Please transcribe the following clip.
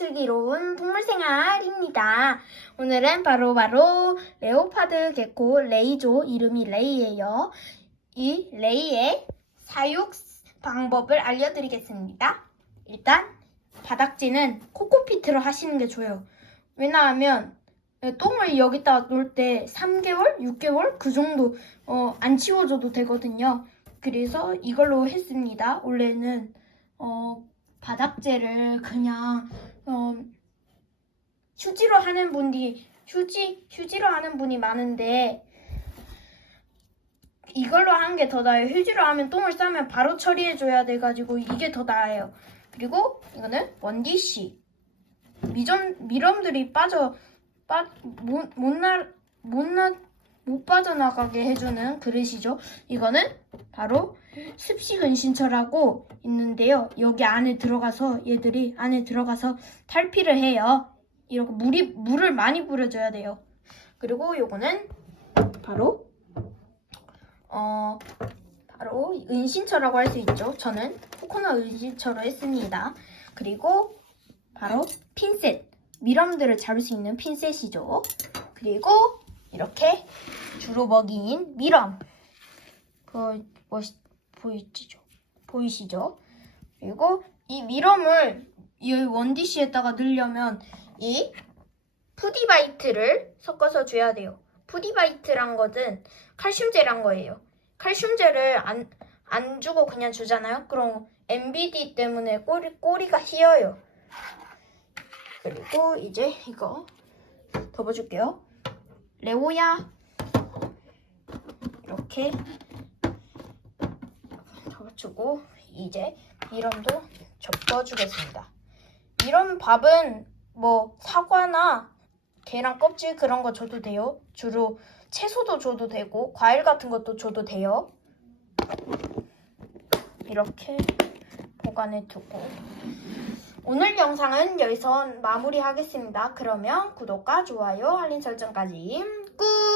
슬기로운 동물생활입니다. 오늘은 바로 바로 레오파드 개코 레이조 이름이 레이예요. 이 레이의 사육 방법을 알려드리겠습니다. 일단 바닥지는 코코피트로 하시는 게 좋아요. 왜냐하면 똥을 여기다 놓을 때 3개월, 6개월 그 정도 어, 안 치워줘도 되거든요. 그래서 이걸로 했습니다. 원래는 어, 바닥재를 그냥 어, 휴지로 하는 분이 휴지 휴지로 하는 분이 많은데 이걸로 하는 게 더 나아요. 휴지로 하면 똥을 싸면 바로 처리해 줘야 돼 가지고 이게 더 나아요. 그리고 이거는 원디시 미점 미럼들이 빠져 빠못못나 못 빠져나가게 해주는 그릇이죠. 이거는 바로 습식 은신처라고 있는데요. 여기 안에 들어가서 얘들이 안에 들어가서 탈피를 해요. 이렇게 물이 물을 많이 뿌려줘야 돼요. 그리고 요거는 바로 어 바로 은신처라고 할 수 있죠. 저는 코코넛 은신처로 했습니다. 그리고 바로 핀셋 미럼들을 잡을 수 있는 핀셋이죠. 그리고 이렇게 주로 먹이인 미럼 그 멋, 보이시죠? 보이시죠? 그리고 이 미럼을 이 원디시에다가 넣으려면 이 푸디바이트를 섞어서 줘야 돼요. 푸디바이트란 것은 칼슘제란 거예요. 칼슘제를 안, 안 주고 그냥 주잖아요. 그럼 MBD 때문에 꼬리, 꼬리가 휘어요. 그리고 이제 이거 덮어줄게요. 레오야 이렇게 덮어주고 이제 미럼도 접어주겠습니다. 미럼 밥은 뭐 사과나 계란 껍질 그런 거 줘도 돼요. 주로 채소도 줘도 되고 과일 같은 것도 줘도 돼요. 이렇게 보관해 두고 오늘 영상은 여기서 마무리하겠습니다. 그러면 구독과 좋아요, 알림 설정까지 꾹!